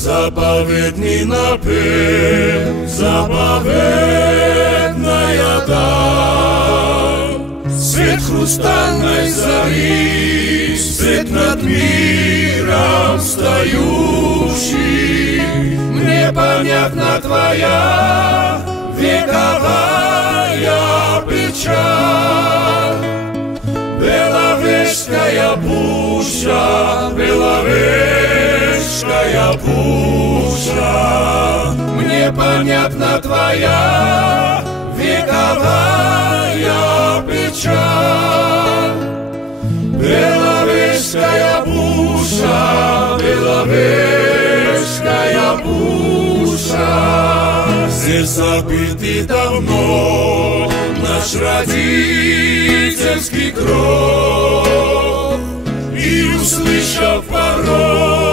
Заповедный напев, заповедная даль, свет хрустальной зари, свет над миром встающий. Мне понятна твоя вековая печаль. Беловежская пуща, Беловежская пуща, мне понятна твоя вековая печаль. Беловежская пуща, Беловежская пуща, здесь забытый давно наш родительский кров, и услышав порой